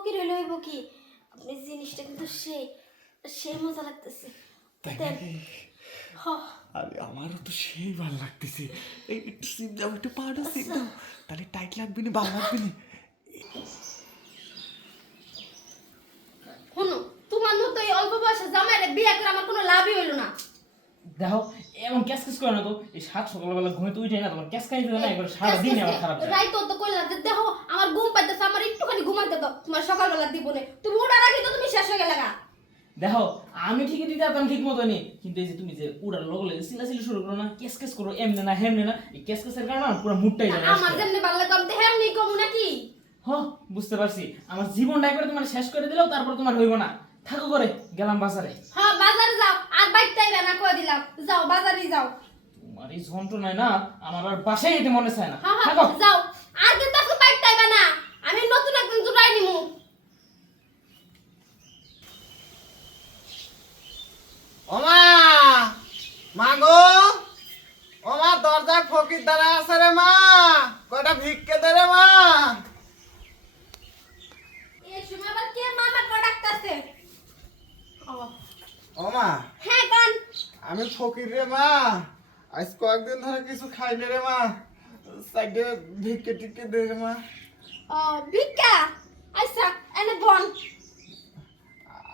ফকির হইলে হইব কি আপনি জিনিসটা কিন্তু সেই মজা লাগতেছে। তাই দেন। নাকি? হ আরে আমারও তো সেই ভালো লাগতেছে। এই একটু সিপ দাও, একটু পাউডার সিপ দাও, তাহলে টাইট লাগবে না, ভালো লাগবে না। শুনো, তোমার মতো এই অল্প বয়সে জামাইরে বিয়ে করে আমার কোনো লাভই হইল না। দেখো এমন ক্যাস ক্যাস করে না তো, এই সাত সকালবেলা ঘুমে তুই যাই না, তোমার ক্যাস খাইতে না একবার সারাদিন আমার খারাপ যায়। রাইতো তো কইলা যে দেখো আমার ঘুম পাইতেছে, আমার একটুখানি ঘুমাইতে দাও, তোমার সকালবেলা দিব না, তুমি ওঠার আগে তো তুমি শেষ হয়ে গেলে গা। দেখো আমি ঠিকই দিতে পারতাম ঠিক মতো নি, কিন্তু এই যে তুমি যে উড়ার লগলে চিল্লাচিল্লি শুরু করো না, ক্যাস ক্যাস করো, এমনে না হেমনে না, এই ক্যাস ক্যাসের কারণে আমার পুরো মুডটাই যায়। আমার যেমনি ভালো লাগে আমি তো হেমনি কমু নাকি। বুঝতে পারছি, আমার জীবনটা একবার তোমার শেষ করে দিলেও তারপর তোমার হইব না। থাকো করে গেলাম বাজারে। হ্যাঁ বাজারে যাও, আর বাইকটাই না কই দিলাম, যাও বাজারে যাও। তোমার এই যন্ত্রণায় না আমার আর বাসায় যেতে মনে চায় না। হ্যাঁ হ্যাঁ থাকো। যাও, আর কিন্তু আজকে বাইকটাই না, আমি নতুন একদিন জুড়াই নিমু। ওমা মা গো, ওমা দরজায় ফকির দ্বারা আছে রে মা, কয়টা ভিক্ষে দে রে মা। এই সময় আবার কে মামা কডাকতাছে? ও ওমা হ্যাঁ গান। আমি ফকির রে মা, আজ কয়েকদিন ধরে কিছু খাই না রে মা, সাইডে ভিক্ষে টিক্ষে দে রে মা। ও ভিক্ষা, আচ্ছা এনে বল।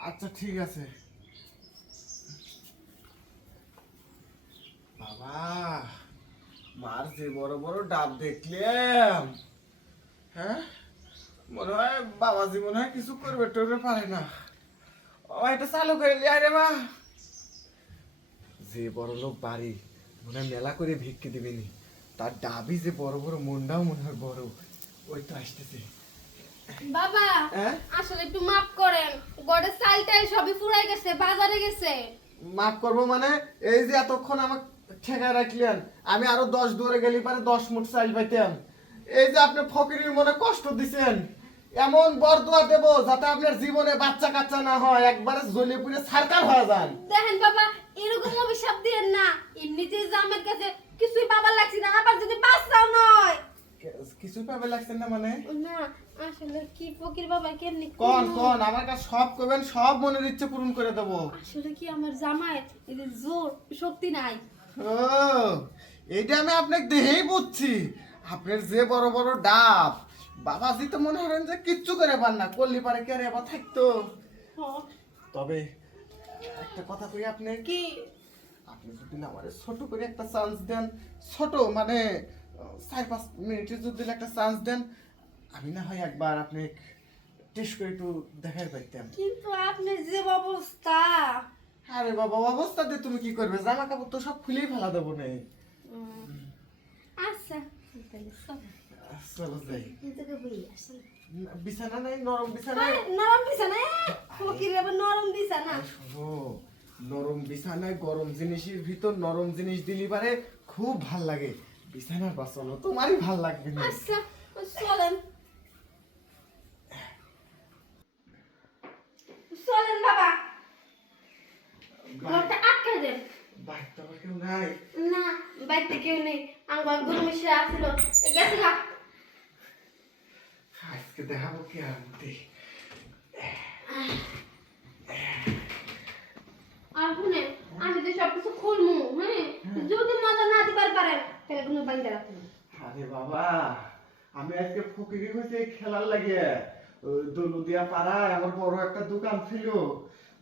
আচ্ছা ঠিক আছে। বাবা মার যে বড় বড় ডাব দেখলাম, হ্যাঁ মনে হয় বাবাজি মনে হয় কিছু করবে টরবে পারে না। ও এটা চালু করে লিয়া রে মা। যে বড় লোক বাড়ি মনে হয় মেলা করে ভিক্ষে দিবেনি, তার ডাবি যে বড় বড়, মনটাও মনে হয় বড়। ওই তো আসতেছে। বাবা হ্যাঁ? আসলে একটু মাফ করেন, গড়ে চালটাই সবই ফুরাই গেছে, বাজারে গেছে। মাফ করবো মানে এই যে এতক্ষণ আমাকে ঠেকায় রাখলেন, আমি আরো 10 দূরে গেলি পারে 10 মুঠ চাল পাইতাম। এই যে আপনি ফকিরের মনে কষ্ট দিছেন, এমন বরদোয়া দেব যাতে আপনার জীবনে বাচ্চা কাচ্চা না হয়, একবারে জ্বলে পুড়ে সারকার হয়ে যান। দেখেন বাবা এরকম অভিশাপ দিয়েন না, এমনিতেই জামের কাছে কিছুই বাবার লাগছে না, আবার যদি বাচ্চাও নয়। কিছুই পাবে লাগছেন না মানে? না আসলে কি ফকির বাবা কেমনি কোন কোন আমার কাছে সব করবেন, সব মনের ইচ্ছে পূরণ করে দেবো। আসলে কি আমার জামাই এই যে জোর শক্তি নাই। ও এইটা আমি আপনাকে দেখেই বুঝছি, আপনার যে বড় বড় ডাব, বাবাজি তো মনে করেন যে কিচ্ছু করে পার না, করলি পারে কে রে বা থাকতো। হ, তবে একটা কথা কই, আপনি কি আপনি যদি না আমারে ছোট করে একটা চান্স দেন, ছোট মানে 4-5 মিনিটের যদি একটা চান্স দেন, আমি না হয় একবার আপনি টেস্ট করে একটু দেখাই পাইতাম। কিন্তু আপনি যে অবস্থা। আরে বাবা অবস্থা দিয়ে তুমি কি করবে, জামা কাপড় তো সব খুলেই ফেলা দেবো না। আচ্ছা তাহলে চল, চলো যাই। এদিকে বই আসলে বিছানা নাই, নরম বিছানা। নরম বিছানা, ফকির আবার নরম বিছানা। শোনো, নরম বিছানায় গরম জিনিসের ভিতর নরম জিনিস দিলি পারে খুব ভাল লাগে। বিছানার বাসন তোমারই ভাল লাগবে না। আচ্ছা চলেন চলেন বাবা, ঘরটা আটকে দেন। বাড়িতে আবার কেউ নাই? না বাড়িতে কেউ নেই, আমার গরু মিশে আসছিল গেছে না। আজকে দেখাবো কি আর মধ্যে। আর শুনে আমি তো সবকিছু খুলমু, হ্যাঁ যদি মজা না দিবার পারেন তাহলে কোনো বাইন্দা রাখুন। আরে বাবা আমি আজকে ফকিরি হয়েছে খেলার লাগে, দলুদিয়া পাড়ায় আমার বড় একটা দোকান ছিল,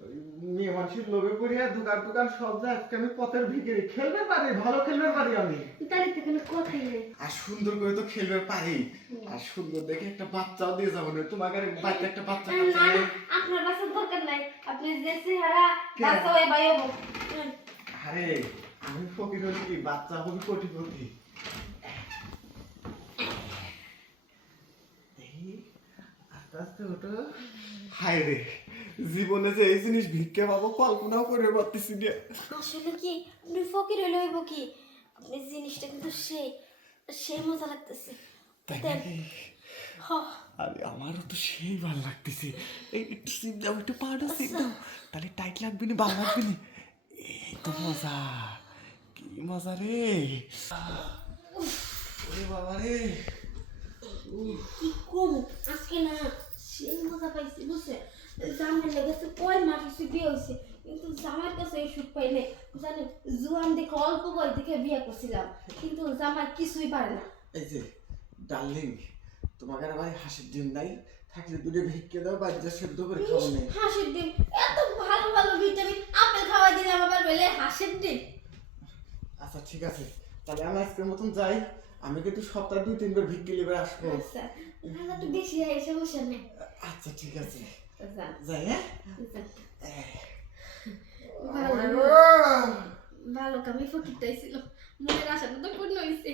ওই মেয়ে মানুষের লোভে পড়িয়া দোকান টোকান সব যায়, আজকে আমি পথের ভিখারি, খেলবে পারি, ভালো খেলবে পারি আমি, তাহলে তো কোনো কথাই নেই। আর সুন্দর করে তো খেলবে পারি, আর সুন্দর দেখে একটা বাচ্চাও দিয়ে যাবো না, তোমাকে বাচ্চা একটা বাচ্চা না কাচ্চা না নেই? আপনার বাসার দরকার নাই, আপনি যে চেহারা কে? বাচ্চা হয়ে বাইব। আরে আমি ফকির হলি কি, বাচ্চা হবি কোটিপতি। দেখি, আস্তে আস্তে ওঠো। হায় রে, জীবনে যে এই জিনিস ভিক্ষে পাবো কল্পনাও করে পারতেছি না। আসলে কি আপনি ফকির হইলে হইব কি আপনি জিনিসটা কিন্তু সেই মজা লাগতেছে। তাই দেন। নাকি? হ আরে আমারও তো সেই ভালো লাগতেছে। এই একটু সিপ দাও, একটু পাউডার সিপ দাও, তাহলে টাইট লাগবে না, ভালো লাগবে না। এই তো মজা, কি মজা রে। ওরে বাবা রে, কি করব আজকে না সেই মজা পাই। বিয়ে হয়েছে, কিন্তু জামাইয়ের কাছে এই সুখ পাই নাই। জানেন, জুয়ান দেখে অল্প বয়স দেখে বিয়ে করছিলাম, কিন্তু জামাই কিছুই পারে না। এই যে ডার্লিং, তোমাকে ভাই হাসির ডিম নাই, থাকলে দুটো ভিক্ষে দাও, বাচ্চা সেদ্ধ করে খাবো নেই। হাঁসের ডিম, এত ভালো ভালো ভিটামিন আপেল খাওয়াই দিলাম, আবার বলে হাঁসের ডিম। আচ্ছা ঠিক আছে, তাহলে আমি আজকের মতন যাই। আমি কিন্তু সপ্তাহে 2-3 বার ভিক্ষে লিবে আসবো। আচ্ছা, তাহলে একটু বেশি হয়, সমস্যা নেই। আচ্ছা ঠিক আছে, যান, যাই হ্যাঁ। যান। আমার ভালো কামে ফকিরটাই ছিল, মনের আশাটা তো পূর্ণ হয়েছে।